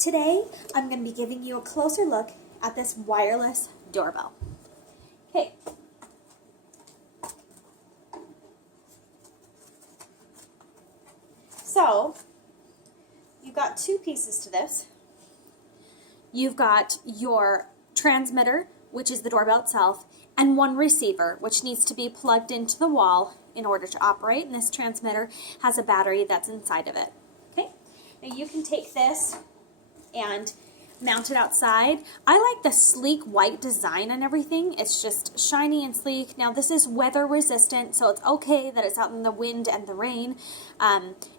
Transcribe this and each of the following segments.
Today, I'm going to be giving you a closer look at this wireless doorbell. Okay. So, you've got two pieces to this. You've got your transmitter, which is the doorbell itself, and one receiver, which needs to be plugged into the wall in order to operate, and this transmitter has a battery that's inside of it. Okay? Now you can take this and mount it outside. I like the sleek white design and everything. It's just shiny and sleek. Now this is weather resistant, so it's okay that it's out in the wind and the rain.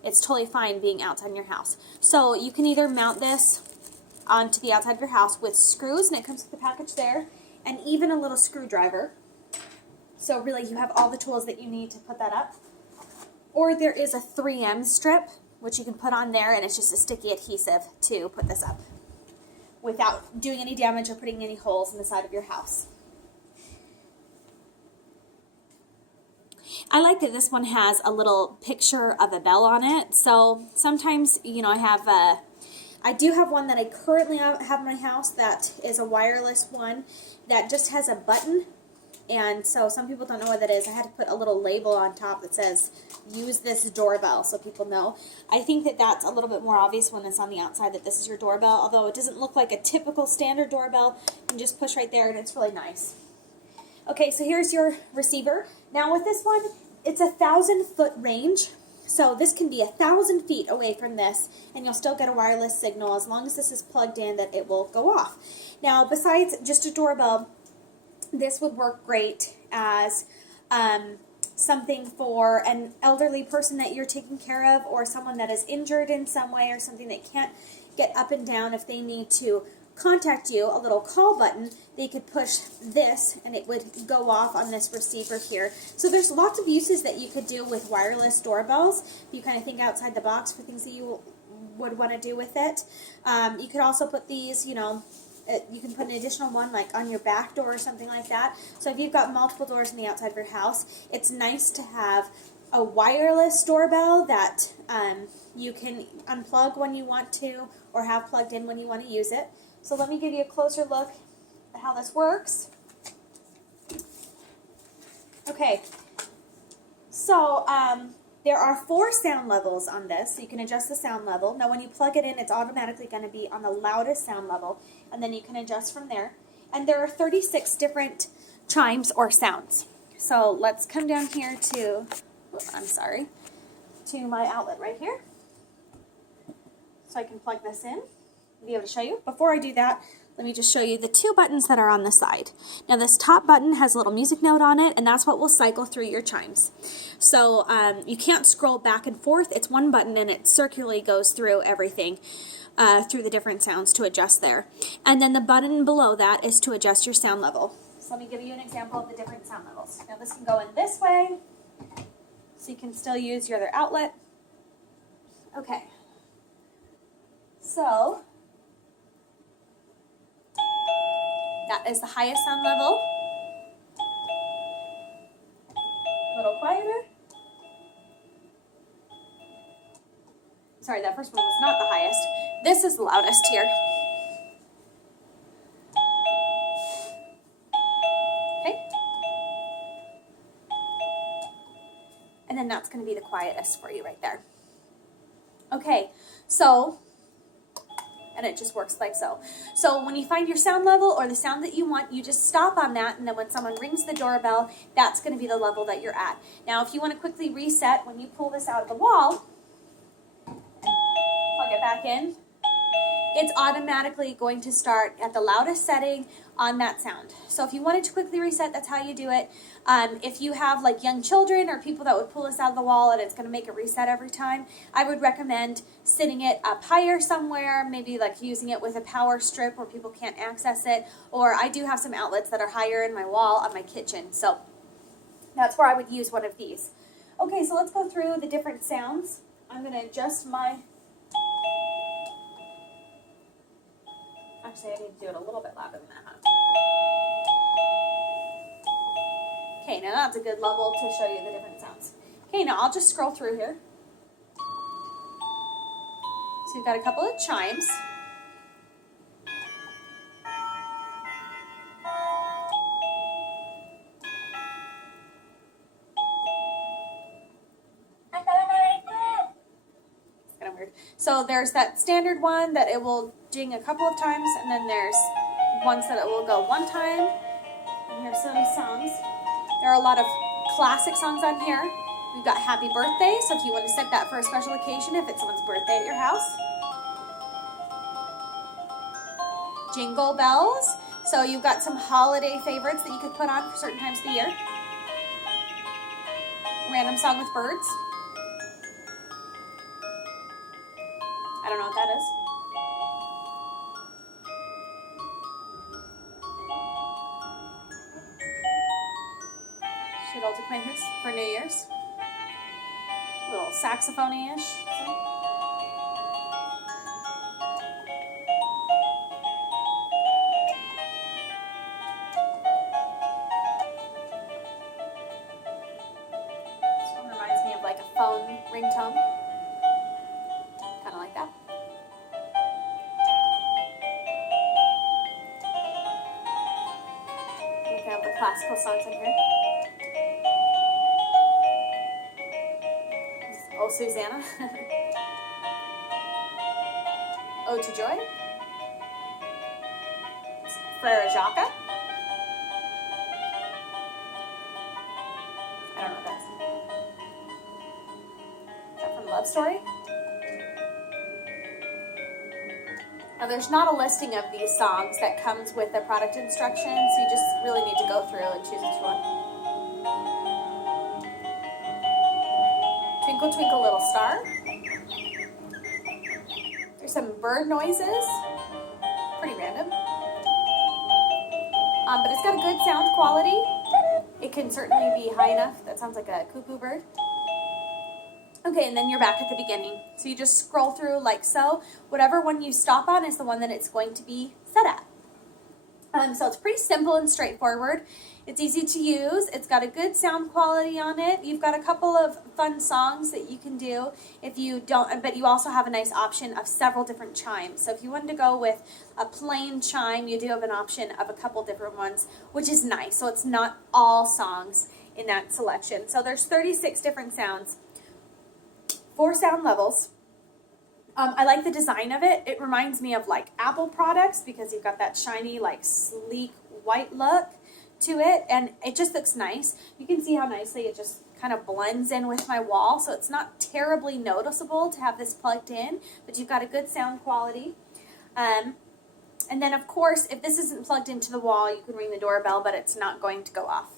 It's totally fine being outside in your house. So you can either mount this onto the outside of your house with screws, and it comes with the package there, and even a little screwdriver. So really you have all the tools that you need to put that up. Or there is a 3M strip, which you can put on there, and it's just a sticky adhesive to put this up without doing any damage or putting any holes in the side of your house. I like that this one has a little picture of a bell on it. So sometimes, you know, I do have one that I currently have in my house that is a wireless one that just has a button. And so some people don't know what that is. I had to put a little label on top that says, use this doorbell, so people know. I think that that's a little bit more obvious when it's on the outside that this is your doorbell, although it doesn't look like a typical standard doorbell. You can just push right there and it's really nice. Okay, so here's your receiver. Now with this one, it's 1,000-foot range. So this can be 1,000 feet away from this, and you'll still get a wireless signal as long as this is plugged in that it will go off. Now, besides just a doorbell, this would work great as something for an elderly person that you're taking care of, or someone that is injured in some way, or something that can't get up and down. If they need to contact you, a little call button, they could push this and it would go off on this receiver here. So there's lots of uses that you could do with wireless doorbells. You kind of think outside the box for things that you would want to do with it. You could also put these, you know, you can put an additional one like on your back door or something like that. So if you've got multiple doors on the outside of your house, it's nice to have a wireless doorbell that you can unplug when you want to, or have plugged in when you want to use it. So let me give you a closer look at how this works. Okay, so there are 4 sound levels on this, so you can adjust the sound level. Now when you plug it in, it's automatically going to be on the loudest sound level, and then you can adjust from there. And there are 36 different chimes or sounds. So let's come down here to, to my outlet right here. So I can plug this in and be able to show you. Before I do that, let me just show you the 2 buttons that are on the side. Now this top button has a little music note on it, and that's what will cycle through your chimes. So you can't scroll back and forth. It's one button and it circularly goes through everything, through the different sounds to adjust there. And then the button below that is to adjust your sound level. So let me give you an example of the different sound levels. Now this can go in this way, so you can still use your other outlet. Okay. So that is the highest sound level. A little quieter. Sorry, that first one was not the highest. This is the loudest here. Okay. And then that's going to be the quietest for you right there. Okay, so, and it just works like so. So when you find your sound level or the sound that you want, you just stop on that, and then when someone rings the doorbell, that's going to be the level that you're at. Now if you want to quickly reset, when you pull this out of the wall, plug it back in, it's automatically going to start at the loudest setting on that sound. So if you wanted to quickly reset, that's how you do it. If you have like young children or people that would pull this out of the wall and it's going to make a reset every time, I would recommend sitting it up higher somewhere, maybe like using it with a power strip where people can't access it. Or I do have some outlets that are higher in my wall on my kitchen, so that's where I would use one of these. Okay, so let's go through the different sounds. I'm going to adjust my... Actually, I need to do it a little bit louder than that, huh? Okay, now that's a good level to show you the different sounds. Okay, now I'll just scroll through here. So we've got a couple of chimes. there's that standard one that it will ding a couple of times, and then there's ones that it will go one time. And here's some songs. There are a lot of classic songs on here. We've got Happy Birthday, so if you want to set that for a special occasion, if it's someone's birthday at your house. Jingle Bells, so you've got some holiday favorites that you could put on for certain times of the year. Random Song with Birds. I don't know what that is. Should old acquaintance for New Year's. A little saxophone-ish. This one reminds me of like a phone ringtone. Kind of like that. We have the classical songs in here. Oh, Susanna. Ode to Joy. Frere Jacques. I don't know what that is. Is that from Love Story? Now, there's not a listing of these songs that comes with the product instructions, so you just really need to go through and choose what you want. Twinkle, Twinkle, Little Star. There's some bird noises. Pretty random. But it's got a good sound quality. It can certainly be high enough. That sounds like a cuckoo bird. Okay, and then you're back at the beginning. So you just scroll through like so. Whatever one you stop on is the one that it's going to be set at. So it's pretty simple and straightforward. It's easy to use. It's got a good sound quality on it. You've got a couple of fun songs that you can do if you don't, but you also have a nice option of several different chimes. So if you wanted to go with a plain chime, you do have an option of a couple different ones, which is nice. So it's not all songs in that selection. So there's 36 different sounds, 4 sound levels. I like the design of it. It reminds me of like Apple products because you've got that shiny, like sleek white look to it, and it just looks nice. You can see how nicely it just kind of blends in with my wall, so it's not terribly noticeable to have this plugged in, but you've got a good sound quality. And then, of course, if this isn't plugged into the wall, you can ring the doorbell, but it's not going to go off.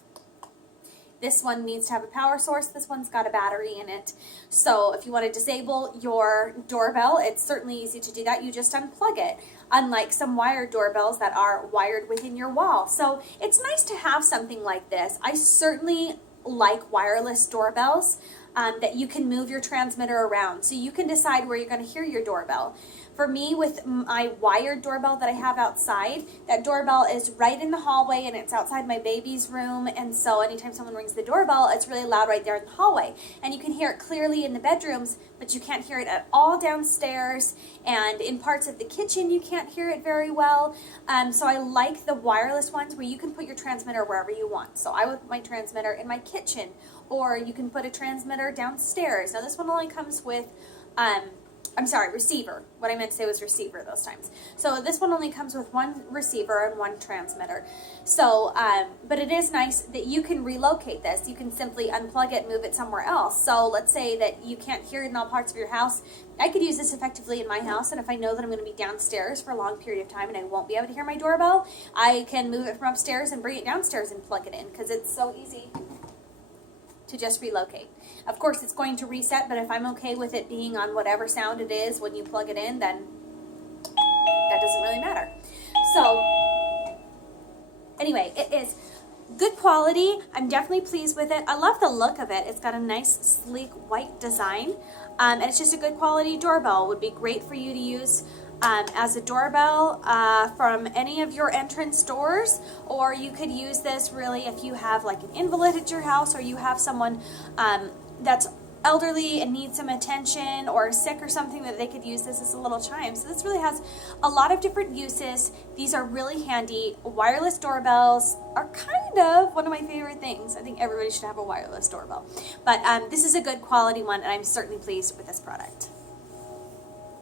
This one needs to have a power source. This one's got a battery in it. So if you want to disable your doorbell, it's certainly easy to do that. You just unplug it, unlike some wired doorbells that are wired within your wall. So it's nice to have something like this. I certainly like wireless doorbells that you can move your transmitter around. So you can decide where you're going to hear your doorbell. For me, with my wired doorbell that I have outside, that doorbell is right in the hallway and it's outside my baby's room. And so anytime someone rings the doorbell, it's really loud right there in the hallway. And you can hear it clearly in the bedrooms, but you can't hear it at all downstairs. And in parts of the kitchen, you can't hear it very well. So I like the wireless ones where you can put your transmitter wherever you want. So I would put my transmitter in my kitchen, or you can put a transmitter downstairs. Now this one only comes with receiver. What I meant to say was receiver those times. So this one only comes with one receiver and one transmitter. So, but it is nice that you can relocate this. You can simply unplug it and move it somewhere else. So let's say that you can't hear it in all parts of your house. I could use this effectively in my house, and if I know that I'm going to be downstairs for a long period of time and I won't be able to hear my doorbell, I can move it from upstairs and bring it downstairs and plug it in, because it's so easy to just relocate. Of course, it's going to reset, but if I'm okay with it being on whatever sound it is when you plug it in, then that doesn't really matter. So anyway, it is good quality. I'm definitely pleased with it. I love the look of it. It's got a nice sleek white design, and it's just a good quality doorbell. It would be great for you to use as a doorbell from any of your entrance doors, or you could use this really if you have like an invalid at your house, or you have someone that's elderly and needs some attention, or sick or something, that they could use this as a little chime. So this really has a lot of different uses. These are really handy. Wireless doorbells are kind of one of my favorite things. I think everybody should have a wireless doorbell. But this is a good quality one, and I'm certainly pleased with this product.